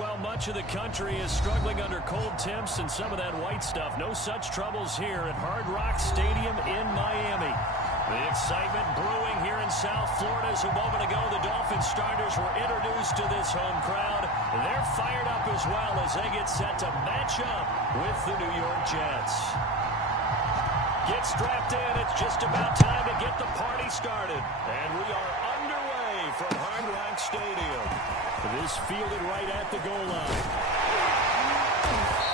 Well, much of the country is struggling under cold temps and some of that white stuff. No such troubles here at Hard Rock Stadium in Miami. The excitement brewing here in South Florida as a moment ago the Dolphins starters were introduced to this home crowd. They're fired up as well as they get set to match up with the New York Jets. Get strapped in. It's just about time to get the party started. And we are underway from Hard Rock Stadium. This fielded right at the goal line.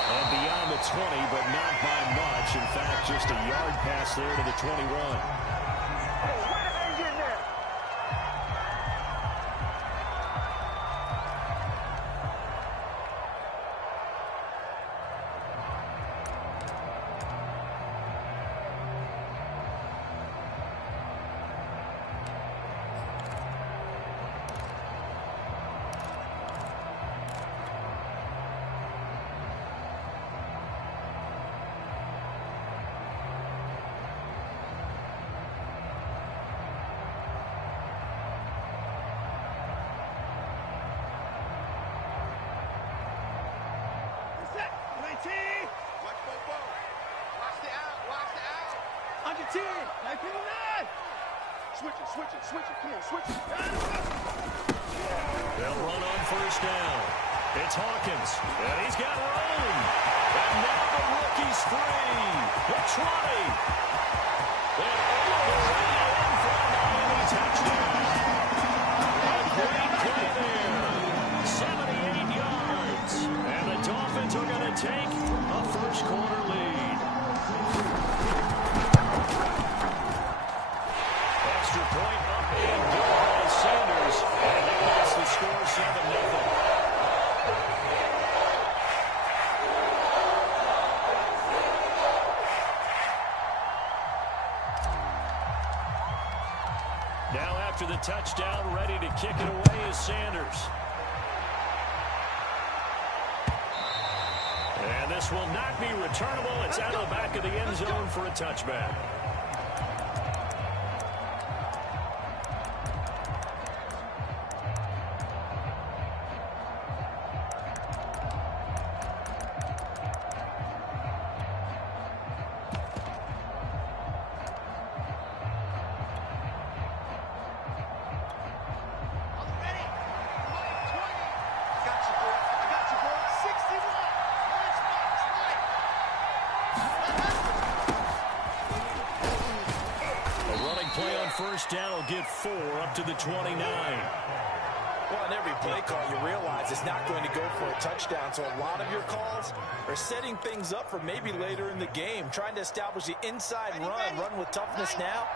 And beyond the 20, but not by much. In fact, just a yard pass there to the 21. Switch it, come on, switch it. They'll run on first down. It's Hawkins, and he's got room. And now the rookie's free. The 20. And all the way in for a Miami touchdown. A great play there. 78 yards. And the Dolphins are going to take a first quarter lead. Extra point up and good by Sanders. And that makes the score 7-0. Now after the touchdown, ready to kick it away is Sanders. And this will not be returnable. It's out of the back of the end zone for a touchback. First down will get 4 up to the 29. Well, on every play call, you realize it's not going to go for a touchdown. So a lot of your calls are setting things up for maybe later in the game, trying to establish the inside run with toughness now,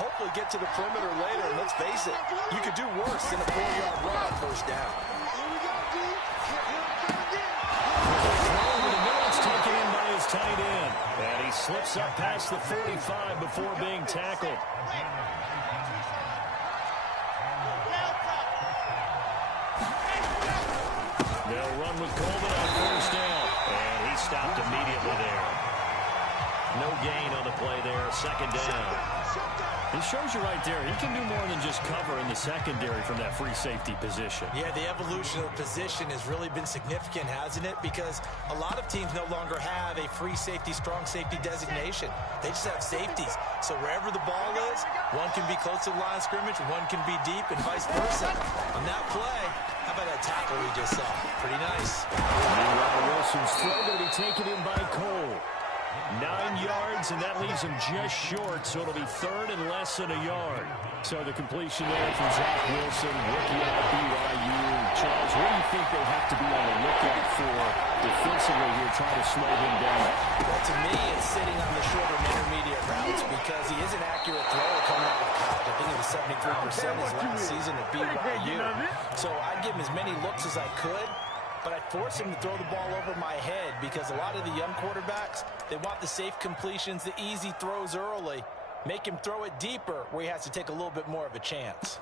hopefully get to the perimeter later. And let's face it, you could do worse than a 4-yard run on first down. Taken in by his tight end. And he slips up past the 45 before being tackled. They'll run with Coleman on first down. And he stopped immediately there. No gain on the play there. Second down. It shows you right there, he can do more than just cover in the secondary from that free safety position. Yeah, the evolution of the position has really been significant, hasn't it? Because a lot of teams no longer have a free safety, strong safety designation. They just have safeties. So wherever the ball is, one can be close to the line of scrimmage, one can be deep, and vice versa. On that play, how about that tackle we just saw? Pretty nice. Meanwhile, Wilson's throw going to be taken in by Cole. 9 yards, and that leaves him just short, so it'll be third and less than a yard. So the completion there from Zach Wilson, rookie out of BYU. Charles, what do you think they'll have to be on the lookout for defensively here, trying to slow him down? Well, to me, it's sitting on the short and intermediate routes because he is an accurate thrower coming out of college. I think it was 73% his last season at BYU. So I'd give him as many looks as I could. But I'd force him to throw the ball over my head because a lot of the young quarterbacks, they want the safe completions, the easy throws early. Make him throw it deeper where he has to take a little bit more of a chance.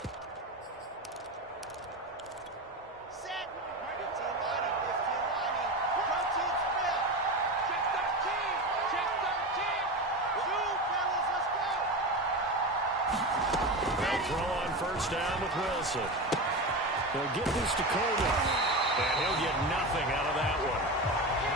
Set. 15 lining, 15 lining. Protein spell. Check 13. Check 13. Two, fellas, let's go. They'll throw on first down with Wilson. They'll get this to Coleman. And he'll get nothing out of that one.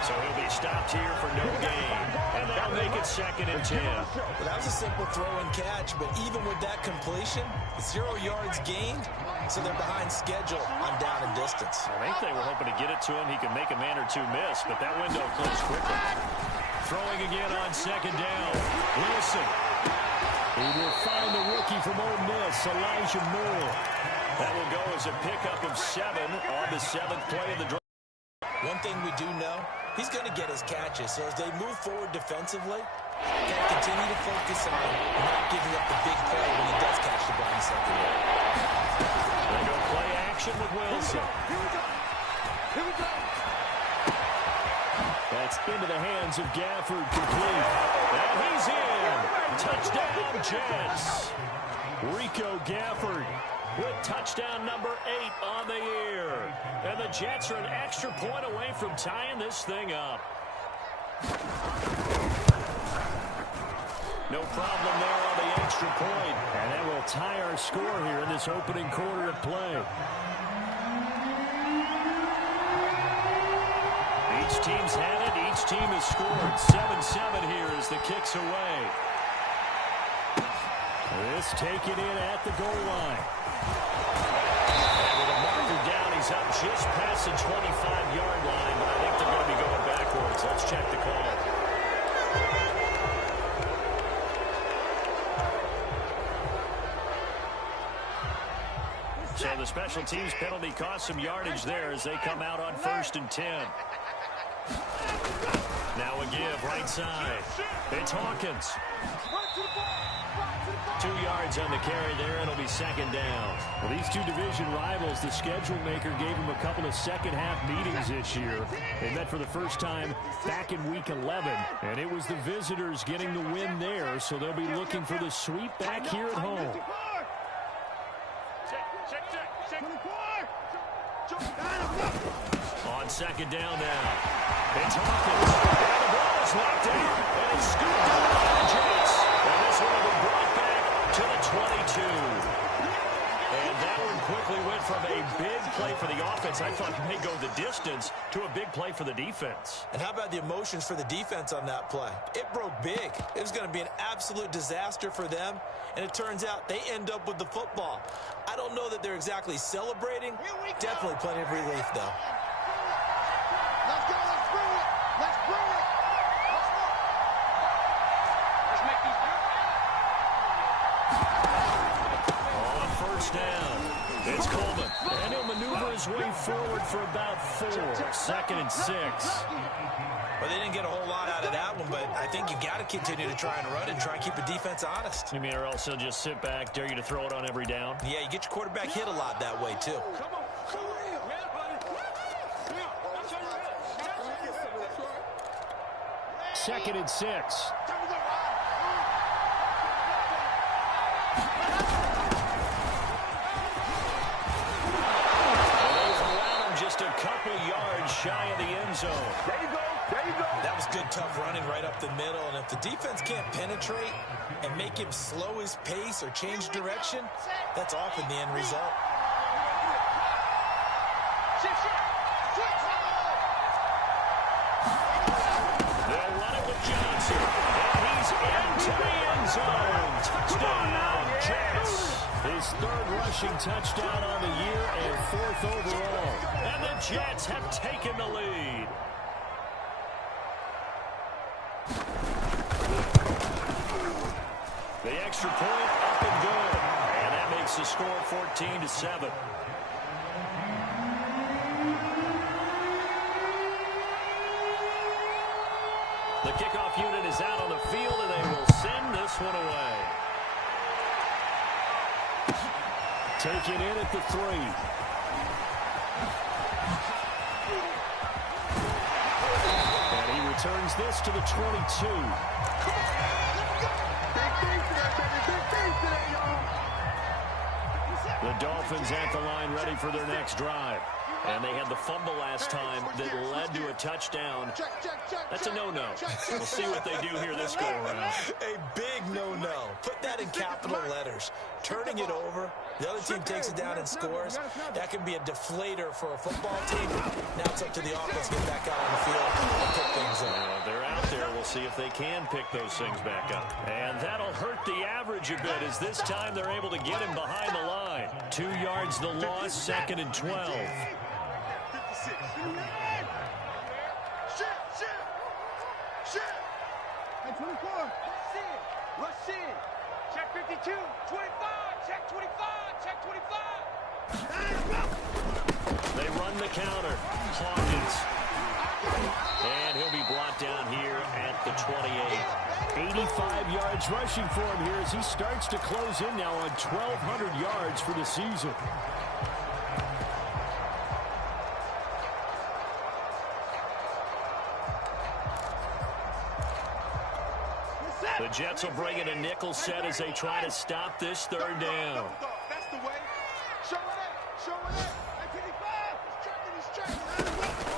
So he'll be stopped here for no gain. And that'll make it 2nd and 10. Well, that was a simple throw and catch, but even with that completion, 0 yards gained, so they're behind schedule on down and distance. I think they were hoping to get it to him. He could make a man or two miss, but that window closed quickly. Throwing again on 2nd down. Wilson. He will find the rookie from Ole Miss, Elijah Moore. That will go as a pickup of 7 on the 7th play of the drive. One thing we do know, he's going to get his catches. So as they move forward defensively, got to continue to focus on not giving up the big play when he does catch the ball in the secondary. They go play action with Wilson. Here we go. That's into the hands of Gafford, complete. And he's in. Touchdown, Jets. Rico Gafford with touchdown number 8 on the year. And the Jets are an extra point away from tying this thing up. No problem there on the extra point. And that will tie our score here in this opening quarter of play. Each team's had it. Each team has scored. 7-7 here as the kick's away. This taken in at the goal line. And with a marker down, he's up just past the 25-yard line, but I think they're going to be going backwards. Let's check the call. So the special teams penalty cost some yardage there as they come out on 1st and 10. Now a give right side. It's Hawkins. 2 yards on the carry there. It'll be 2nd down. Well, these two division rivals, the schedule maker gave them a couple of second-half meetings this year. They met for the first time back in Week 11, and it was the visitors getting the win there, so they'll be looking for the sweep back here at home. On 2nd down now. It's Hawkins. And the ball is knocked out. And it's scooped up by the Jets. And this one will be brought back to the 22. And that one quickly went from a big play for the offense, I thought may go the distance, to a big play for the defense. And how about the emotions for the defense on that play? It broke big. It was going to be an absolute disaster for them. And it turns out they end up with the football. I don't know that they're exactly celebrating. Definitely plenty of relief, though. Let's go. Let's bring it. Let's bring it. Let's make these. On 1st down, it's Coleman. And he'll maneuver his way forward for about 4. 2nd and 6. Well, they didn't get a whole lot out of that one, but I think you got to continue to try and run it and try and keep the defense honest. You mean, or else he'll just sit back, dare you to throw it on every down? Yeah, you get your quarterback hit a lot that way, too. Come on. Come on. 2nd and 6. Just a couple yards shy of the end zone. There you go. There you go. That was good, tough running right up the middle. And if the defense can't penetrate and make him slow his pace or change direction, that's often the end result. They'll run it with Johnson. And he's into the end zone. Touchdown, Jets. His 3rd rushing touchdown on the year and 4th overall. And the Jets have taken the lead. The extra point up and good. And that makes the score 14-7. The kickoff unit is out on the field, and they will send this one away. Taken in at the 3. And he returns this to the 22. The Dolphins at the line ready for their next drive. And they had the fumble last time that led to a touchdown. That's a no-no. We'll see what they do here this go-around. A big no-no. Put that in capital letters. Turning it over, the other team takes it down and scores. That can be a deflator for a football team. Now it's up to the offense to get back out on the field and pick things up. They're out there. We'll see if they can pick those things back up. And that'll hurt the average a bit as this time they're able to get him behind the line. 2 yards the loss, 2nd and 12. Hey, 24. Rush in. Check 52. 25. Check 25. Check 25. They run the counter. Hawkins. And he'll be brought down here at the 28. 85 yards rushing for him here as he starts to close in now on 1,200 yards for the season. The Jets will bring in a nickel set as they try to stop this 3rd down. That's the way. Show it. Show it. 25.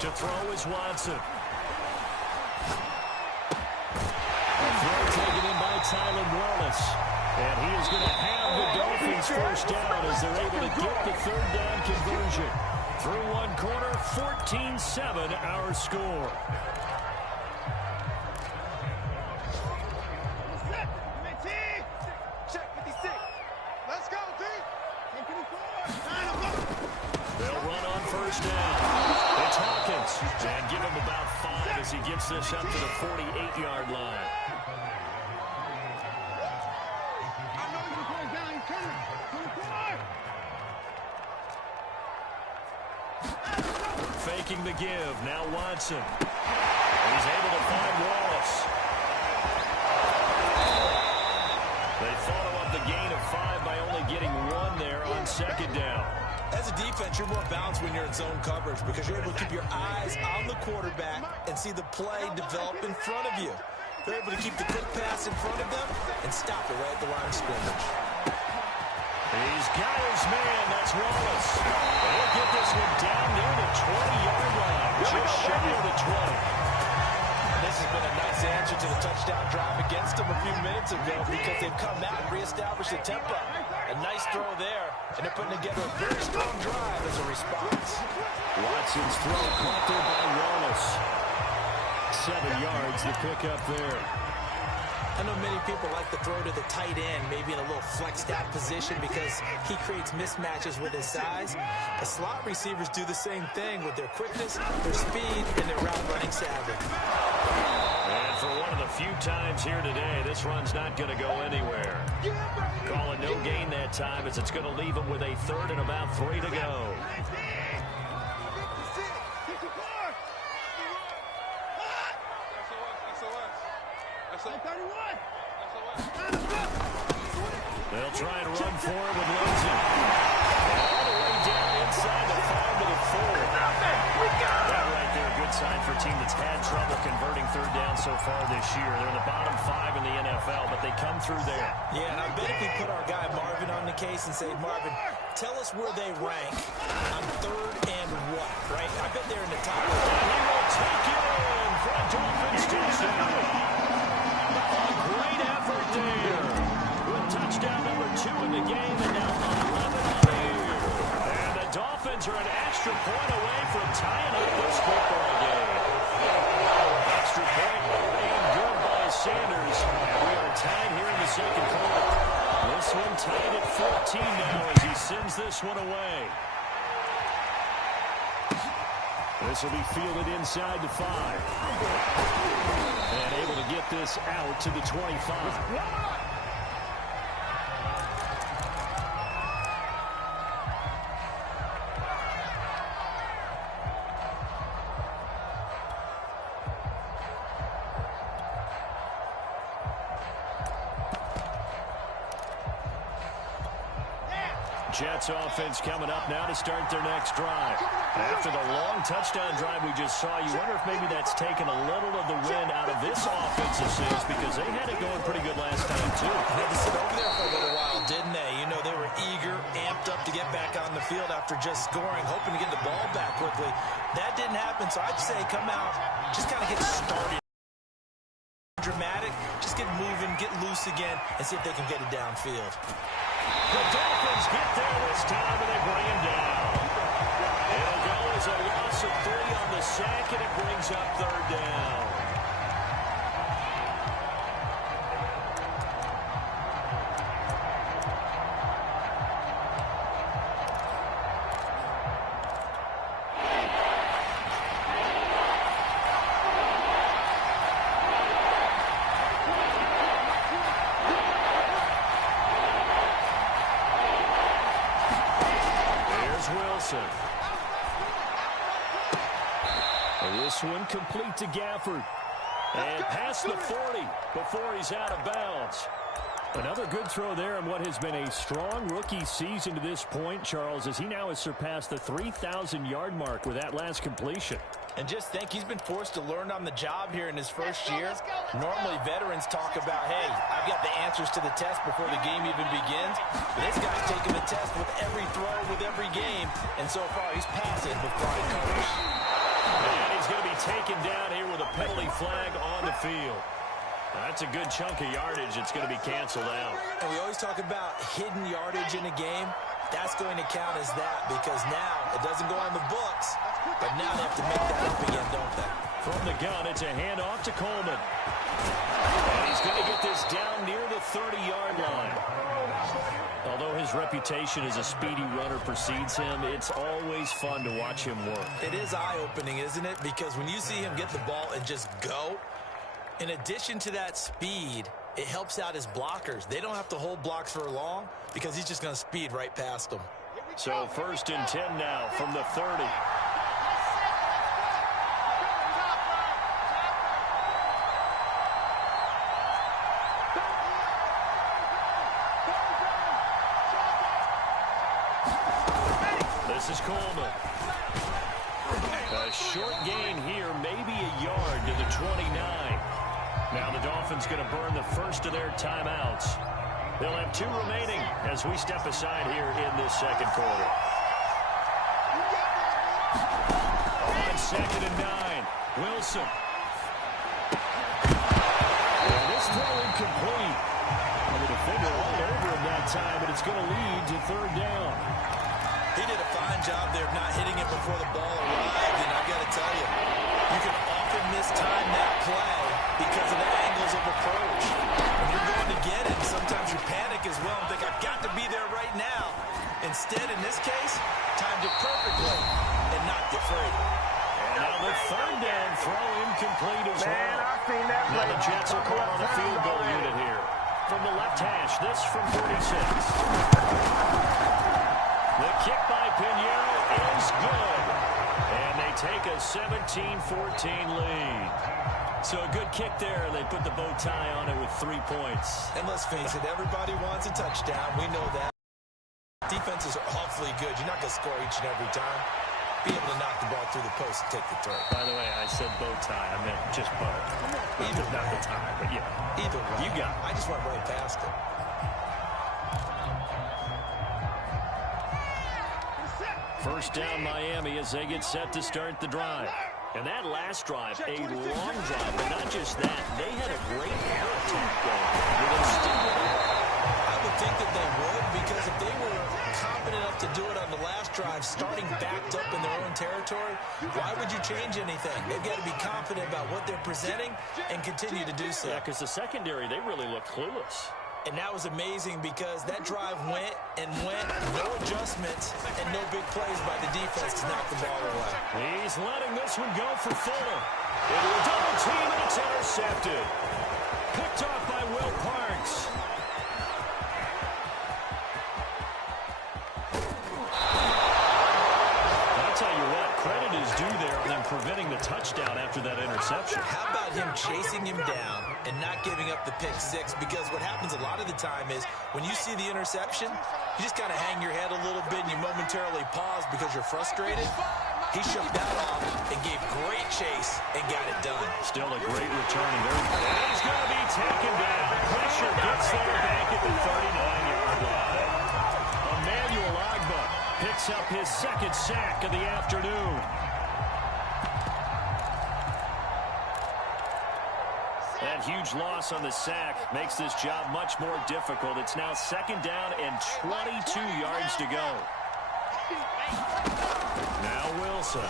To throw is Watson. The throw taken in by Tylan Wallace. And he is going to have the Dolphins first down as they're able to get the 3rd down conversion. Through one quarter, 14-7 our score. And give him about 5 as he gets this up to the 48-yard line. Faking the give. Now Watson. He's able to find Wallace. They follow up the gain of 5 by only getting 1 there on 2nd down. As a defense, you're more balanced when you're in zone coverage because you're able to keep your eyes on the quarterback and see the play develop in front of you. They're able to keep the quick pass in front of them and stop it right at the line of scrimmage. He's got his man. That's Wallace. He'll get this one down near the 20-yard line. Just shy of the 20. This has been a nice answer to the touchdown drive against them a few minutes ago because they've come out and reestablished the tempo. A nice throw there, and they're putting together a very strong drive as a response. Watson's throw caught there by Wallace. 7 yards to pick up there. I know many people like to throw to the tight end, maybe in a little flexed out position because he creates mismatches with his size. The slot receivers do the same thing with their quickness, their speed, and their route running savvy. And for one of the few times here today, this run's not going to go anywhere. Calling no gain that time as it's going to leave him with a 3rd and about 3 to go. They'll try and run for it with Lindsay. All the way down inside the 5 to the 4. That right there, a good sign for a team that's had trouble converting 3rd down so far this year. They're in the bottom 5 in the NFL, but they come through there. Yeah, and I bet if we put our guy Marvin on the case and say, Marvin, tell us where they rank on 3rd and what, right? I bet they're in the top. And he will take it in for a Dolphins touchdown. A great effort there. With touchdown number 2 in the game and now 11 on the year. And the Dolphins are an extra point away from tying up this football game. Extra point being good by Sanders. And we are tied here in the 2nd quarter. This one tied at 14 now as he sends this one away. This will be fielded inside the 5. And able to get this out to the 25. Jets offense coming up now to start their next drive. After the long touchdown drive we just saw, you wonder if maybe that's taken a little of the wind out of this offensive series because they had it going pretty good last time, too. They had to sit over there for a little while, didn't they? You know, they were eager, amped up to get back on the field after just scoring, hoping to get the ball back perfectly. That didn't happen, so I'd say come out, just kind of get started. Dramatic, just get moving, get loose again, and see if they can get it downfield. The Dolphins get there this time, and they bring him down. It'll go as a loss of 3 on the sack, and it brings up 3rd down. This one complete to Gafford. And past the 40 before he's out of bounds. Another good throw there in what has been a strong rookie season to this point, Charles, as he now has surpassed the 3,000-yard mark with that last completion. And just think, he's been forced to learn on the job here in his first year. Normally, veterans talk about, hey, I've got the answers to the test before the game even begins. But this guy's taking the test with every throw, with every game. And so far, he's passing with flying colors. And he's going to be taken down here with a penalty flag on the field. That's a good chunk of yardage. It's going to be canceled out. And we always talk about hidden yardage in a game. That's going to count as that because now it doesn't go on the books, but now they have to make that up again, don't they? From the gun, it's a handoff to Coleman. And he's going to get this down near the 30-yard line. Although his reputation as a speedy runner precedes him, it's always fun to watch him work. It is eye-opening, isn't it? Because when you see him get the ball and just go, in addition to that speed, it helps out his blockers. They don't have to hold blocks for long because he's just going to speed right past them. So 1st and 10 now from the 30. This is Coleman. A short gain here, maybe a yard to the 29. Now the Dolphins going to burn the first of their timeouts. They'll have 2 remaining as we step aside here in this second quarter. On 2nd and 9, Wilson. And this throw incomplete. And the defender all over him that time, but it's going to lead to 3rd down. He did a fine job there of not hitting it before the ball arrived, and I've got to tell you, you can often mistime that play because of the angles of approach. When you're going to get it, sometimes you panic as well and think, I've got to be there right now. Instead, in this case, timed it perfectly and knocked it free. And now the 3rd down throw incomplete as well. Now the Jets will call on a field goal unit here. From the left hash, this from 46. The kick by Pinheiro is good. And they take a 17-14 lead. So a good kick there. They put the bow tie on it with 3 points. And let's face it, everybody wants a touchdown. We know that. Defenses are awfully good. You're not going to score each and every time. Be able to knock the ball through the post and take the throw. By the way, I said bow tie. I meant just bow. Either not the tie, but yeah. Either way. You got it. I just went right past it. First down Miami as they get set to start the drive. And that last drive, a long drive, but not just that. They had a great air attack going. I would think that they would, because if they were confident enough to do it on the last drive, starting backed up in their own territory, why would you change anything? They've got to be confident about what they're presenting and continue to do so. Yeah, because the secondary, they really looked clueless. And that was amazing because that drive went and went, no adjustments, and no big plays by the defense to knock the ball away. He's letting this one go for Fuller. Into a double team, and it's intercepted. Picked off by Will Parks. I'll tell you what, credit is due there on them preventing the touchdown after that interception. How about him chasing him down and not giving up the pick six? Because what happens a lot of the time is when you see the interception, you just kind of hang your head a little bit and you momentarily pause because you're frustrated. He shook that off and gave great chase and got it done. Still a great return. And he's going to be taken down. Pressure gets there back at the 39-yard line. Emmanuel Agba picks up his 2nd sack of the afternoon. huge loss on the sack makes this job much more difficult. It's now 2nd down and 22 yards to go. Now Wilson.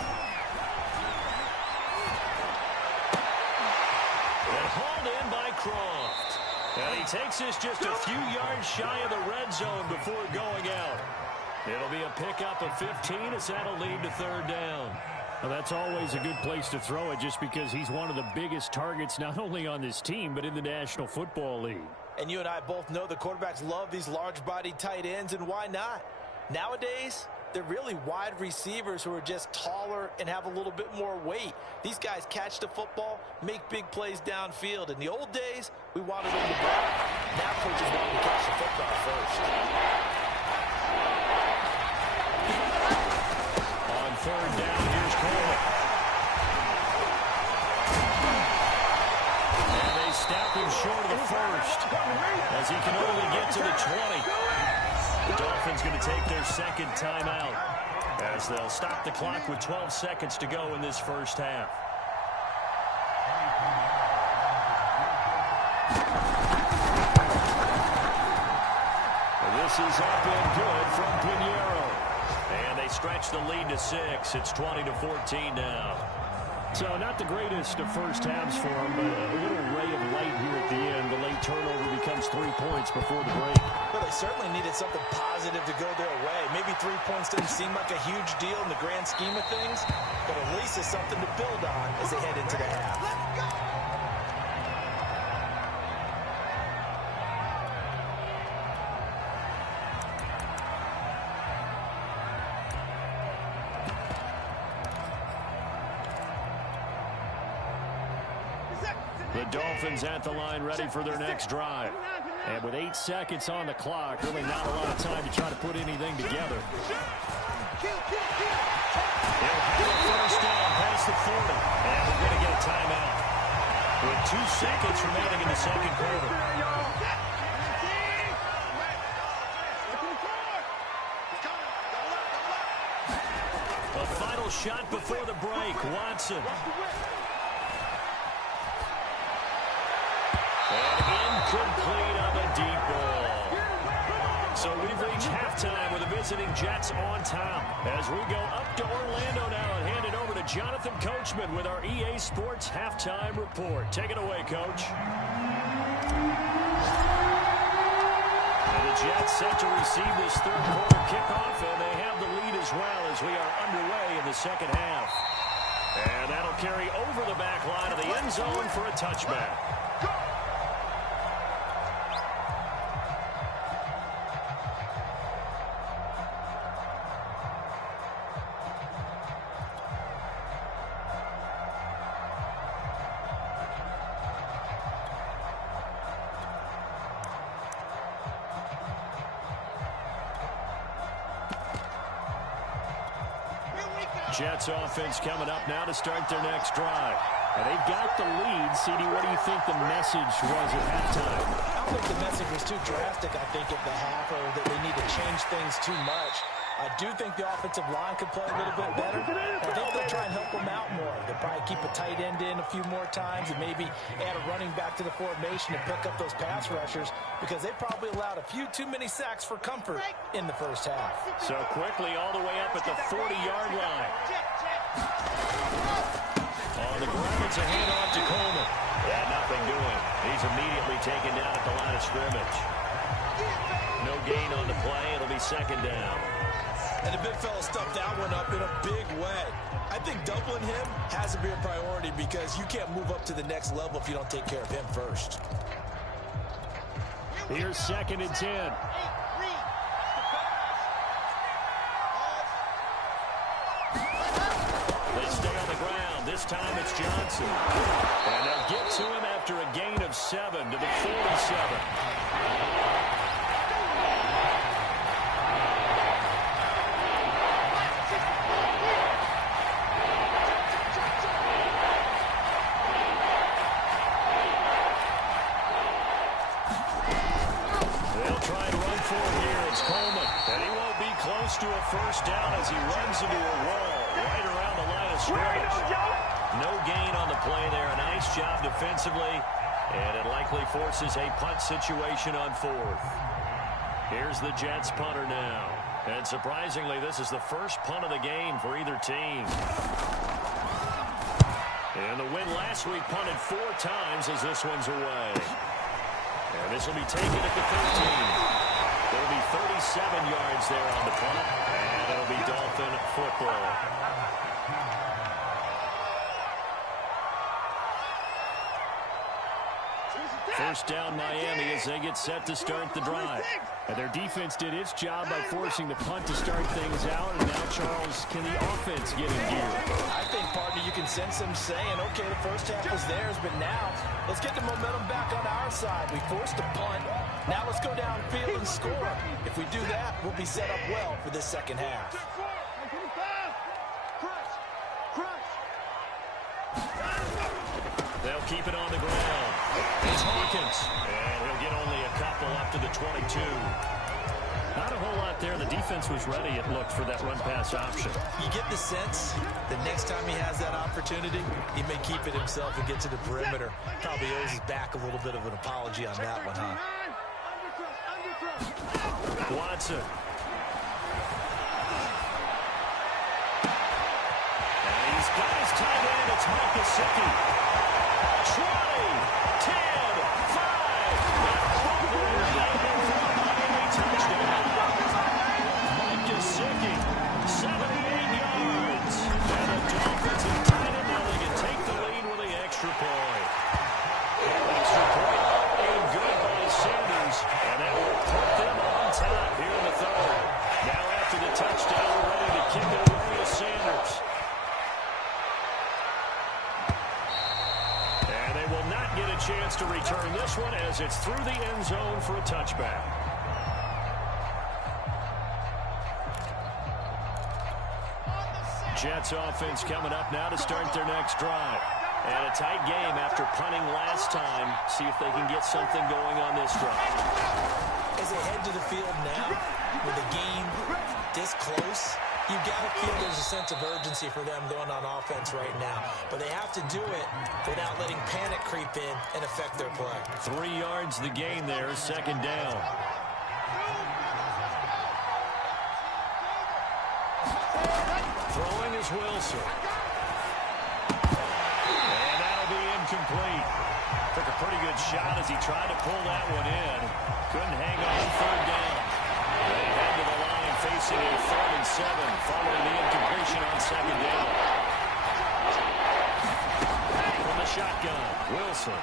And hauled in by Croft. And he takes this just a few yards shy of the red zone before going out. It'll be a pickup of 15 as that'll lead to 3rd down. Well, that's always a good place to throw it just because he's one of the biggest targets not only on this team but in the National Football League. And you and I both know the quarterbacks love these large-bodied tight ends, and why not? Nowadays, they're really wide receivers who are just taller and have a little bit more weight. These guys catch the football, make big plays downfield. In the old days, we wanted them to block. Now coaches want to catch the football first. On 3rd down, here's Coleman. And they snap him short of the first as he can only get to the 20. The Dolphins going to take their 2nd timeout as they'll stop the clock with 12 seconds to go in this first half. This is up and good from Pinheiro. And they stretch the lead to 6. It's 20-14 now. So not the greatest of first halves for him, but a little ray of light here at the end. The late turnover becomes 3 points before the break. Well, they certainly needed something positive to go their way. Maybe 3 points didn't seem like a huge deal in the grand scheme of things, but at least it's something to build on as they head into the half. Let's go! The Dolphins at the line ready for their next drive. And with 8 seconds on the clock, really not a lot of time to try to put anything together. He'll have a first down past the 40. And we're going to get a timeout. With 2 seconds remaining in the 2nd quarter. A final shot before the break. Watson. And incomplete on the deep ball. So we've reached halftime with the visiting Jets on top. As we go up to Orlando now and hand it over to Jonathan Coachman with our EA Sports Halftime Report. Take it away, Coach. And the Jets set to receive this 3rd quarter kickoff, and they have the lead as well as we are underway in the 2nd half. And that'll carry over the back line of the end zone for a touchback. Jets offense coming up now to start their next drive. And they've got the lead. CD, what do you think the message was at halftime? I don't think the message was too drastic, I think, at the half, or that they need to change things too much. I do think the offensive line could play a little bit better. I think they'll try and help them out more. They'll probably keep a tight end in a few more times and maybe add a running back to the formation and pick up those pass rushers, because they probably allowed a few too many sacks for comfort in the first half. So quickly all the way up at the 40-yard line. On the ground, it's a handoff to Coleman. And nothing doing. He's immediately taken down at the line of scrimmage. No gain on the play. It'll be 2nd down. And the big fella stuffed that one up in a big way. I think doubling him has to be a priority, because you can't move up to the next level if you don't take care of him first. Here's 2nd and 10. They stay on the ground. This time it's Johnson. And they'll get to him after a gain of 7 to the 47. To a first down as he runs into a wall right around the line of scrimmage. No gain on the play there. A nice job defensively. And it likely forces a punt situation on fourth. Here's the Jets punter now. And surprisingly, this is the first punt of the game for either team. And the win last week punted 4 times as this one's away. And this will be taken at the 13. There'll be 37 yards there on the punt. And it'll be Dolphin football. First down Miami as they get set to start the drive. And their defense did its job by forcing the punt to start things out. And now, Charles, can the offense get in gear? I think, partner, you can sense them saying, okay, the first half was theirs, but now let's get the momentum back on our side. We forced a punt. Now let's go downfield and score. If we do that, we'll be set up well for this second half. They'll keep it on the ground. It's Hawkins. And he'll get only a couple up to the 22. Not a whole lot there. The defense was ready, it looked, for that run-pass option. You get the sense that next time he has that opportunity, he may keep it himself and get to the perimeter. Probably owes his back a little bit of an apology on that one, huh? Watson. And he's got his tight end. It's Mike Gesicki. 20, 10, 5. Touchdown. Mike Gesicki, 78 yards. And the Dolphins have tied it. Now they can take the lead with the extra point. Extra point up and good by Sanders. And that will put them on top here in the third. Now after the touchdown, we're ready to kick it away to Sanders. And they will not get a chance to return this one as it's through the end zone for a touchback. Jets offense coming up now to start their next drive. And a tight game after punting last time. See if they can get something going on this drive. As they head to the field now, with the game this close, you've got to feel there's a sense of urgency for them going on offense right now. But they have to do it without letting panic creep in and affect their play. 3 yards the gain there, second down. Throwing is Wilson. And that'll be incomplete. Took a pretty good shot as he tried to pull that one in. Couldn't hang on third down. They head to the line facing a 3rd and 7 following the incompletion on second down. From the shotgun, Wilson.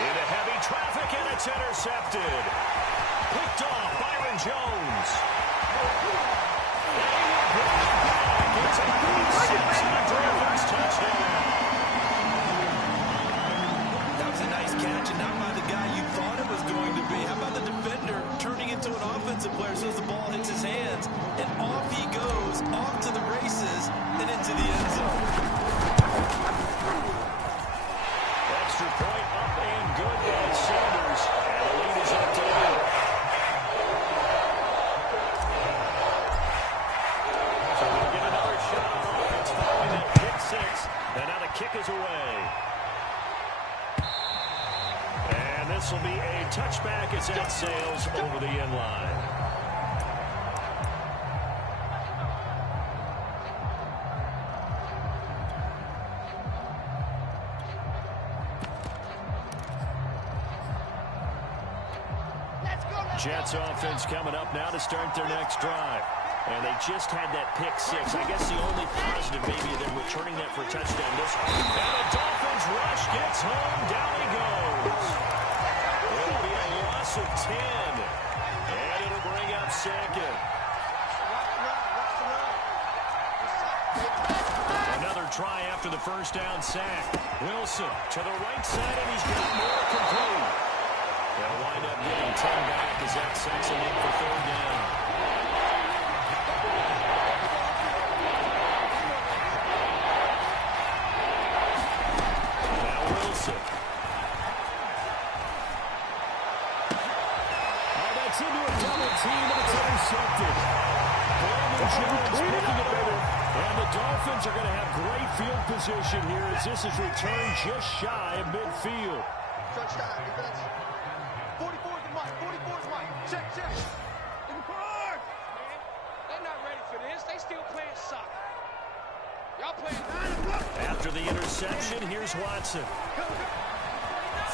Into heavy traffic and it's intercepted. Picked off Byron Jones. It's a 6 and a Dolphins touchdown. That was a nice catch, and not by the guy you thought it was going to be. How about the defender turning into an offensive player as soon as the ball hits his hands, and off he goes, off to the races, and into the end zone. Extra point up and good by Sanders, and the lead is up to 8. So we'll get another shot on offense following that pick 6, and now the kick is away. And this will be a touchback as that sails over the end line. Jets offense coming up now to start their next drive. And they just had that pick 6. I guess the only positive maybe of them returning that for a touchdown. And the Dolphins rush gets home. Down he goes. It'll be a loss of 10. And it'll bring up second. Another try after the first down sack. Wilson to the right side, and he's got more complete. They'll wind up getting 10 back as that sets him up for third down. Now Wilson. Oh, that's into a double team, and it's intercepted. Brandon Jones picking it over. And the Dolphins are going to have great field position here as this is returned just shy of midfield. Crunch time, defense. 44's the mic, 44's the mic. Check, check. In the park! Man, they're not ready for this. They still playing soccer. Y'all playing. After the interception, here's Watson.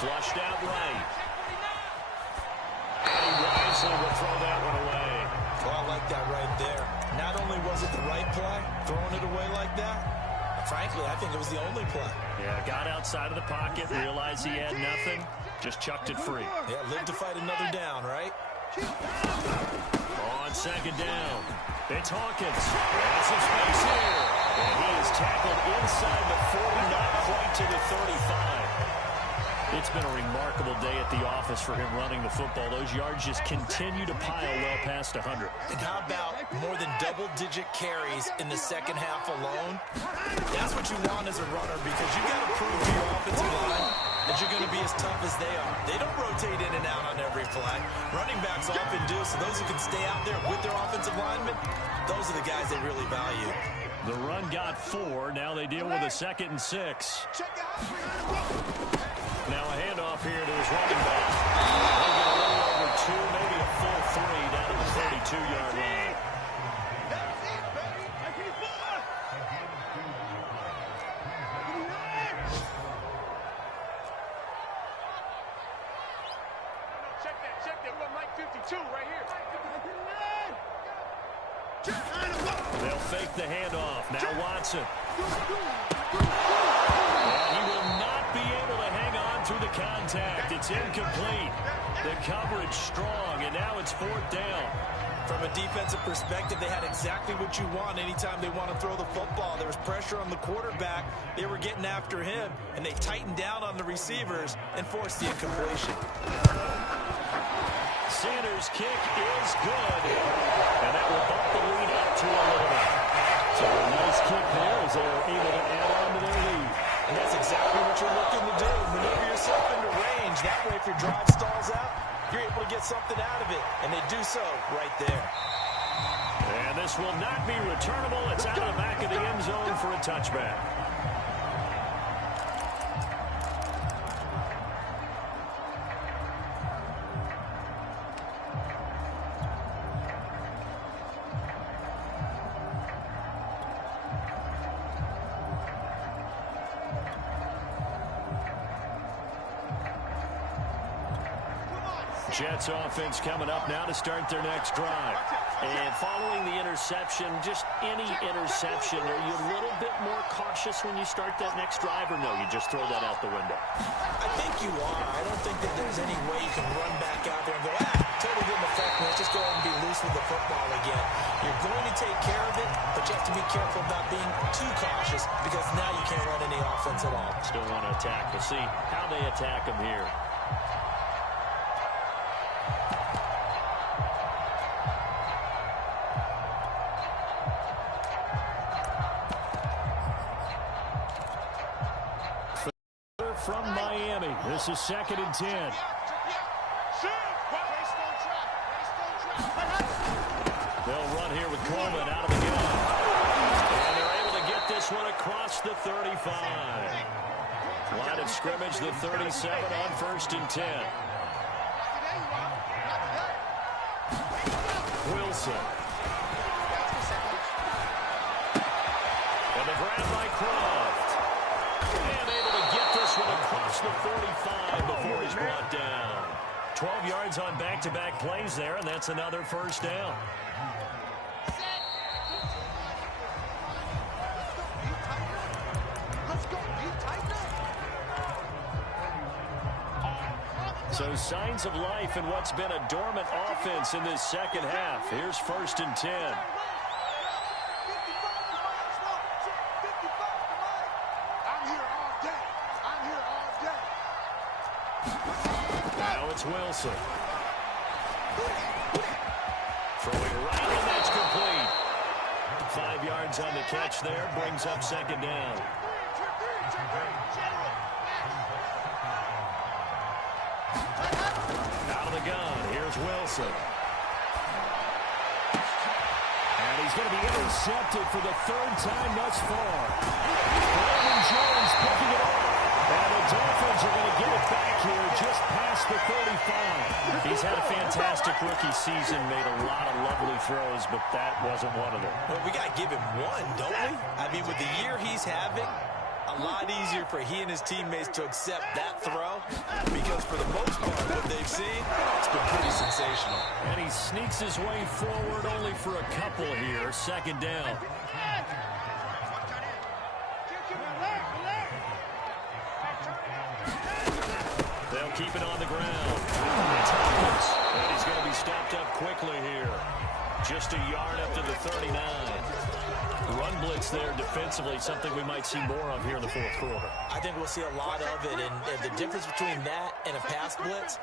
Flushed out right. And he wisely will throw that one away. Well, I like that right there. Not only was it the right play, throwing it away like that, frankly, I think it was the only play. Yeah, got outside of the pocket, realized he had nothing, just chucked it free. Yeah, live to fight another down, right? On second down, it's Hawkins. That's some space here. And he is tackled inside the 40, not quite to the 35. It's been a remarkable day at the office for him running the football. Those yards just continue to pile well past 100. And how about more than double-digit carries in the second half alone? That's what you want as a runner because you got to prove to your offensive line that you're going to be as tough as they are. They don't rotate in and out on every play. Running backs often do, so those who can stay out there with their offensive linemen, those are the guys they really value. The run got 4. Now they deal with a 2nd and 6. Now a handoff here to his running back. They'll get a little over 2, maybe a full 3 down to the 32-yard line. That's it, baby. Check that. Check that. We got Mike 52 right here. They'll fake the handoff. Now Watson. And he will not be able to hang on through the contact. It's incomplete. The coverage strong, and now it's 4th down. From a defensive perspective, they had exactly what you want anytime they want to throw the football. There was pressure on the quarterback. They were getting after him, and they tightened down on the receivers and forced the incompletion. Sanders' kick is good, and that will bump the lead up to 11. So a nice kick there as they're able to add on to their lead. And that's exactly what you're looking to do. Maneuver yourself into range. That way, if your drive stalls out, you're able to get something out of it. And they do so right there. And this will not be returnable. It's out of the back of the end zone for a touchback. Jets offense coming up now to start their next drive. And following the interception, just any interception, are you a little bit more cautious when you start that next drive, or no, you just throw that out the window? I think you are. I don't think that there's any way you can run back out there and go, totally didn't affect me. Let's just go ahead and be loose with the football again. You're going to take care of it, but you have to be careful about being too cautious because now you can't run any offense at all. Still want to attack. We'll see how they attack them here. From Miami. This is 2nd and 10. They'll run here with Coleman out of the gun. And they're able to get this one across the 35. Line of scrimmage, the 37 on 1st and 10. Wilson. And the grab by Croft. And able to get this one across the 45 before he's brought down. 12 yards on back-to-back plays there, and that's another 1st down. So signs of life in what's been a dormant offense in this second half. Here's 1st and 10. Now it's Wilson. Throwing right, and that's complete. 5 yards on the catch there, brings up 2nd down. Out of the gun, here's Wilson. And he's going to be intercepted for the third time thus far. Brandon Jones picking it up. And the Dolphins are going to get it back here just past the 35. He's had a fantastic rookie season, made a lot of lovely throws, but that wasn't one of them. Well, we got to give him one, don't we? I mean, with the year he's having, a lot easier for he and his teammates to accept that throw, because for the most part, what they've seen, it's been pretty sensational. And he sneaks his way forward only for a couple here. Second down. They'll keep it on the ground. And he's going to be stopped up quickly here. Just a yard up to the 39. Run blitz there defensively, something we might see more of here in the fourth quarter. I think we'll see a lot of it, and the difference between that and a pass blitz,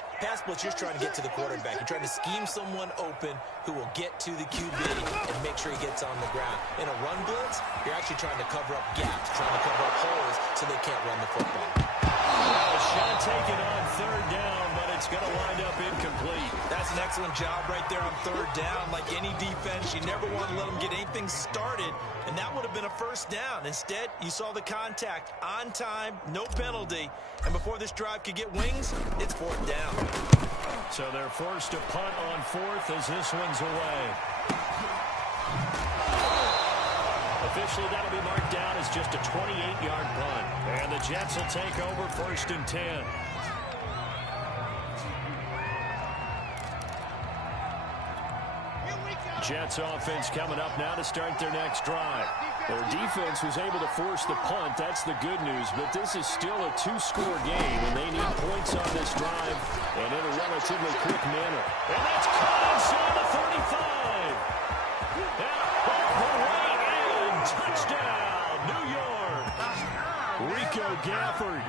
you're trying to get to the quarterback. You're trying to scheme someone open who will get to the QB and make sure he gets on the ground. In a run blitz, you're actually trying to cover up gaps, trying to cover up holes so they can't run the football. Well, shot taken on third down, but it's going to wind up incomplete. That's an excellent job right there on third down. Like any defense, you never want to let them get anything started, and that would have been a first down. Instead, you saw the contact on time, no penalty, and before this drive could get wings, it's fourth down. So they're forced to punt on fourth as this one's away. Officially, that'll be marked down as just a 28-yard punt. And the Jets will take over first and 10. Jets offense coming up now to start their next drive. Their defense was able to force the punt. That's the good news. But this is still a two-score game, and they need points on this drive and in a relatively quick manner. And that's caught inside the 35. And off the way in. Touchdown, New York. Rico Gafford.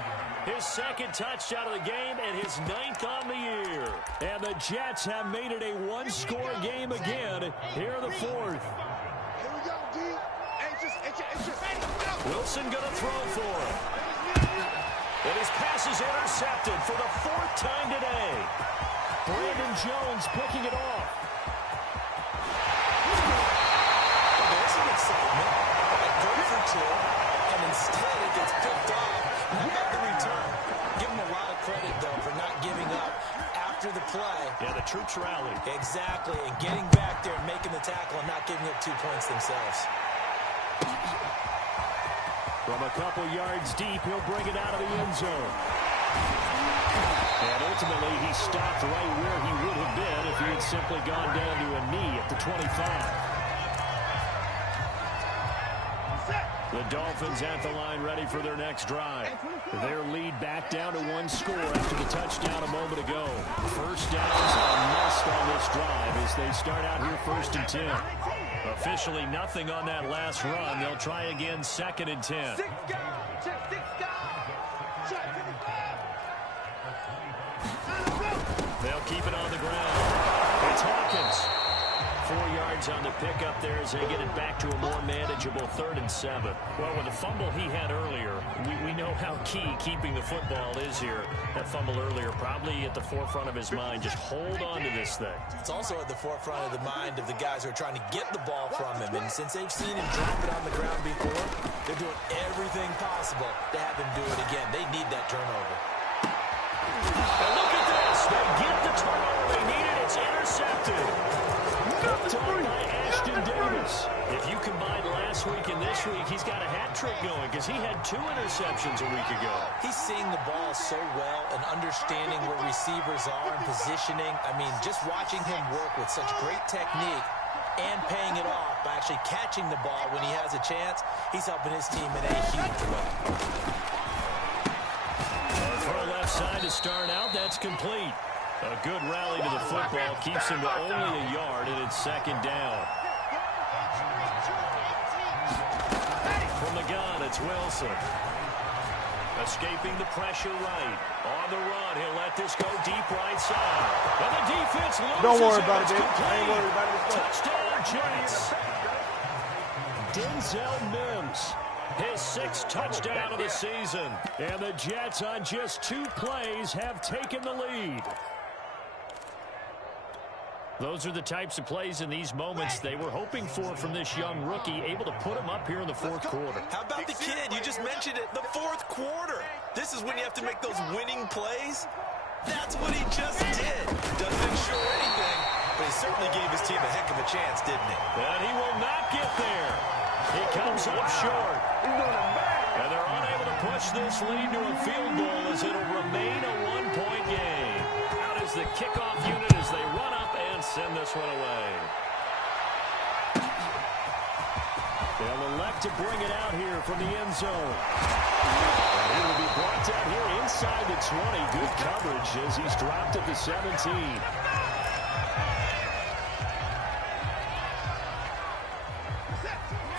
His second touchdown of the game and his 9th on the year. And the Jets have made it a one-score game again here in the fourth. Here we go, D. Wilson going to throw for him. And his pass is intercepted for the fourth time today. Brandon Jones picking it off. There's some excitement. Go for two, and instead it gets picked off. How about the return? Give him a lot of credit, though, for not giving up after the play. Yeah, the troops rallied. Exactly, and getting back there and making the tackle and not giving up 2 points themselves. From a couple yards deep, he'll bring it out of the end zone. And ultimately, he stopped right where he would have been if he had simply gone down to a knee at the 25. The Dolphins at the line ready for their next drive. Their lead back down to one score after the touchdown a moment ago. First downs are missed on this drive as they start out here first and 10. Officially nothing on that last run. They'll try again second and 10. They'll keep it on the ground. It's Hawkins. 4 yards on the pickup there as they get it back to a more manageable 3rd and 7. Well, with the fumble he had earlier, we know how key keeping the football is here. That fumble earlier probably at the forefront of his mind. Just hold on to this thing. It's also at the forefront of the mind of the guys who are trying to get the ball from him. And since they've seen him drop it on the ground before, they're doing everything possible to have him do it again. They need that turnover. And look at this. They get the turnover they needed. It's intercepted. Knocked on by Ashton Davis. If you combine last week and this week, he's got a hat trick going because he had 2 interceptions a week ago. He's seeing the ball so well and understanding where receivers are and positioning. I mean, just watching him work with such great technique and paying it off by actually catching the ball when he has a chance, he's helping his team in a huge way. Throw left side to start out. That's complete. A good rally to the football keeps him to only a yard, and it's second down. From the gun, it's Wilson. Escaping the pressure right. On the run, he'll let this go deep right side. And the defense loses. Don't worry about it. it, dude. I ain't worried about it. Touchdown, Jets. Denzel Mims. His 6th touchdown of the season. And the Jets on just 2 plays have taken the lead. Those are the types of plays in these moments they were hoping for from this young rookie, able to put him up here in the fourth quarter. How about the kid? You just mentioned it, the fourth quarter. This is when you have to make those winning plays. That's what he just did. Doesn't ensure anything, but he certainly gave his team a heck of a chance, didn't he? And he will not get there. He comes up short. And they're unable to push this lead to a field goal as it'll remain a one-point game. Out is the kickoff unit as they run up and send this one away. They'll elect to bring it out here from the end zone. And he will be brought down here inside the 20. Good coverage as he's dropped at the 17.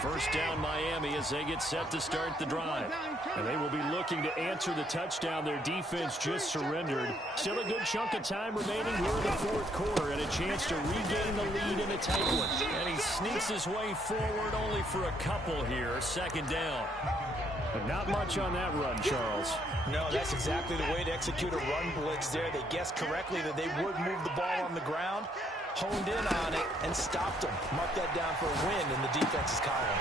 First down Miami as they get set to start the drive. And they will be looking to answer the touchdown their defense just surrendered. Still a good chunk of time remaining here in the fourth quarter and a chance to regain the lead in a tight one. And he sneaks his way forward only for a couple here. Second down. But not much on that run, Charles. No, that's exactly the way to execute a run blitz there. They guessed correctly that they would move the ball on the ground, honed in on it, and stopped them. Mark that down for a win in the defense's column.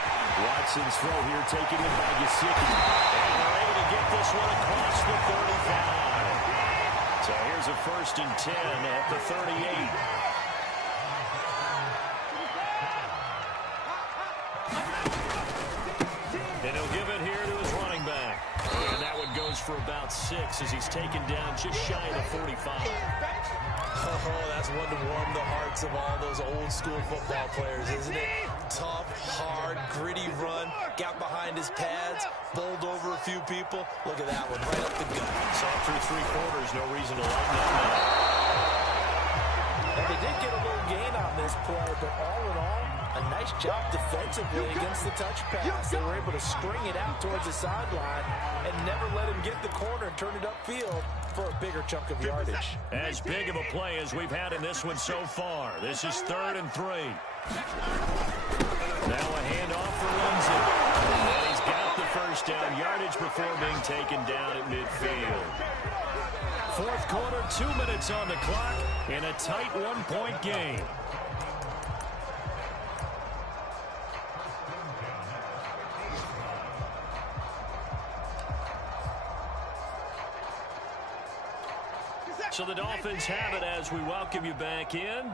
Watson's throw here taken in by Gesicki. And they're able to get this one across the 35. So here's a 1st and 10 at the 38. And he'll give it here to his running back. And that one goes for about 6 as he's taken down just shy of the 45. Oh, that's one to warm the hearts of all those old school football players, isn't it? Tough, hard, gritty run, got behind his pads, bowled over a few people. Look at that one, right up the gut. Saw through 3 quarters, no reason to lighten up now. And they did get a little gain on this play, but all in all, a nice job defensively against the touch pass. They were able to string it out towards the sideline and never let him get the corner and turn it upfield for a bigger chunk of yardage. As big of a play as we've had in this one so far. This is 3rd and 3. Now a handoff for Lindsay. And he's got the first down yardage before being taken down at midfield. Fourth quarter, 2 minutes on the clock in a tight one-point game. So the Dolphins have it as we welcome you back in.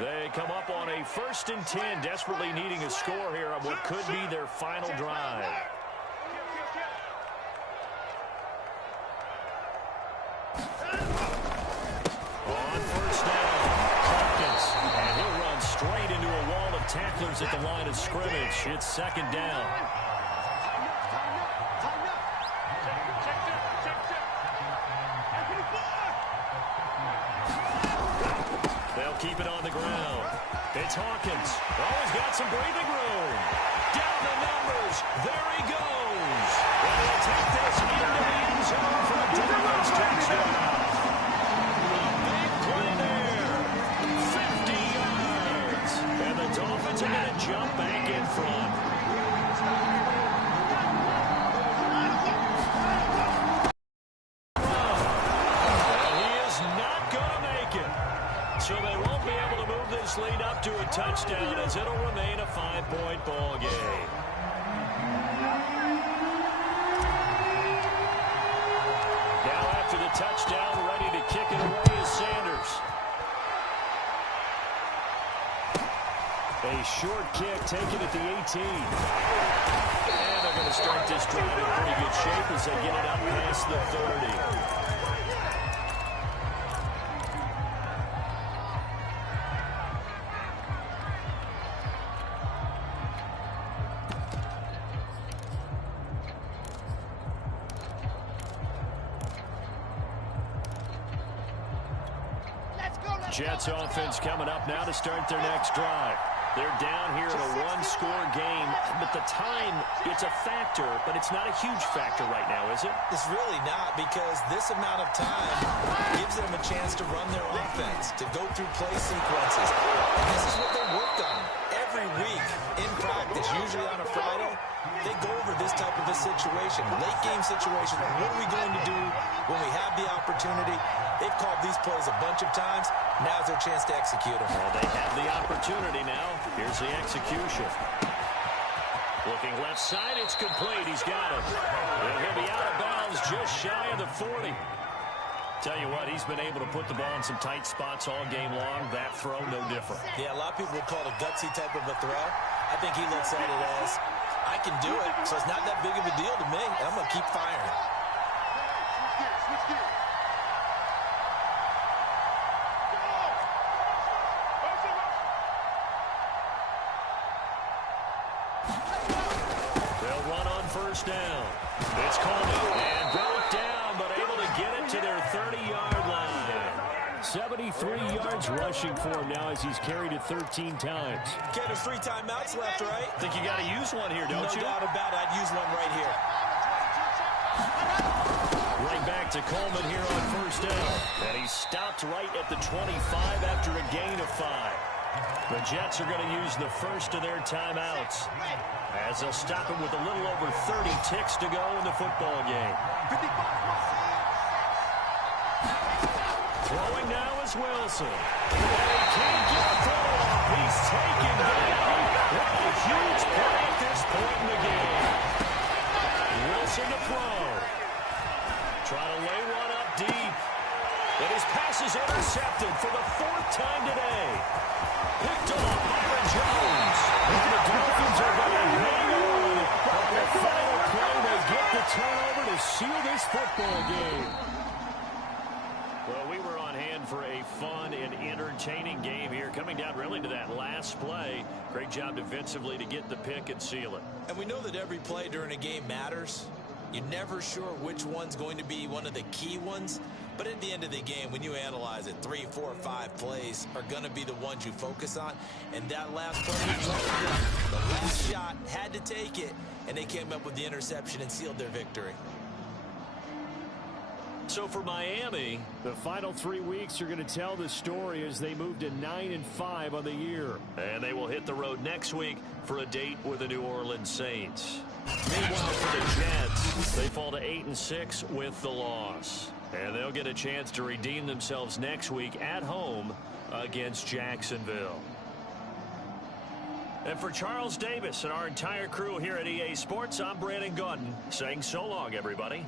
They come up on a 1st and 10, desperately needing a score here on what could be their final drive. On 1st down, Hawkins. And he'll run straight into a wall of tacklers at the line of scrimmage. It's 2nd down. Keep it on the ground. It's Hawkins. Oh, he's got some breathing room. Down the numbers. There he goes. And he'll take this into the end zone for a Dolphins touchdown. A big play there. 50 yards. And the Dolphins are going to jump back in front. So they won't be able to move this lead up to a touchdown as it'll remain a 5-point ball game. Now after the touchdown, ready to kick it away is Sanders. A short kick taken at the 18. And they're going to start this drive in pretty good shape as they get it up past the 30. Jets offense coming up now to start their next drive. They're down here in a one-score game, but the time, it's a factor, but it's not a huge factor right now, is it? It's really not, because this amount of time gives them a chance to run their offense, to go through play sequences. And this is what they worked on every week in practice, usually on a Friday. they go over this type of a situation, late-game situation. What are we going to do when we have the opportunity? They've called these plays a bunch of times. Now's their chance to execute them. Well, they have the opportunity now. Here's the execution. Looking left side, it's complete. He's got it. And he'll be out of bounds just shy of the 40. Tell you what, he's been able to put the ball in some tight spots all game long. That throw, no different. Yeah, a lot of people would call it a gutsy type of a throw. I think he looks at it as, I can do it, so it's not that big of a deal to me, and I'm going to keep firing. Switch gears. They'll run on first down. It's Coleman, and broke down, but able to get it to their 30-yard line. 73 yards rushing for him now as he's carried it 13 times. Okay, there's 3 timeouts left, right? Think you got to use one here, don't you? No doubt about it. I'd use one right here. Right back to Coleman here on first down. And he's stopped right at the 25 after a gain of 5. The Jets are going to use the first of their timeouts as they'll stop him with a little over 30 ticks to go in the football game. Throwing now is Wilson. And he can't get a throw off. He's taken down. What a huge play at this point in the game. Wilson to throw. Trying to lay one up deep. And his pass is intercepted for the 4th time today. Picked off Byron Jones. And the Dolphins are going to hang on. On the final play, they get the turnover to seal this football game. Well, we were on hand for a fun and entertaining game here, coming down really to that last play. Great job defensively to get the pick and seal it. And we know that every play during a game matters. You're never sure which one's going to be one of the key ones. But at the end of the game, when you analyze it, 3, 4, 5 plays are going to be the ones you focus on. And that last play, the last shot, had to take it. And they came up with the interception and sealed their victory. So for Miami, the final 3 weeks are going to tell the story as they move to 9-5 on the year. And they will hit the road next week for a date with the New Orleans Saints. Meanwhile, for the Jets, they fall to 8-6 with the loss. And they'll get a chance to redeem themselves next week at home against Jacksonville. And for Charles Davis and our entire crew here at EA Sports, I'm Brandon Gaudin saying so long, everybody.